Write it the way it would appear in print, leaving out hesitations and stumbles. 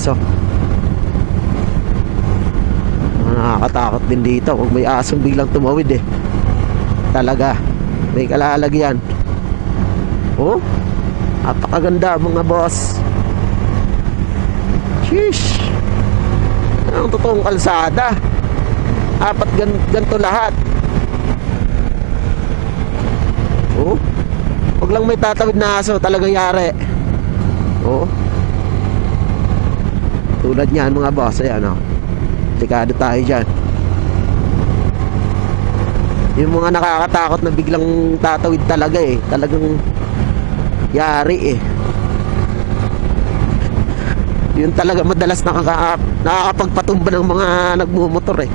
aso. Nakakatakot din dito kung may asong biglang tumawid eh. Talaga, may kalalagyan. Oh, napakaganda mga boss. Sheesh. Ang totoong kalsada. Apat ganito lahat. Oh, wag lang may tatawid na aso, talagang yari. Oh, tulad niyan mga boss. Ayan oh, delikado tayo dyan. Yung mga nakakatakot na biglang tatawid talaga eh, talagang yari eh. Yun talaga madalas nakakapagpatumba ng mga nagmumotor eh.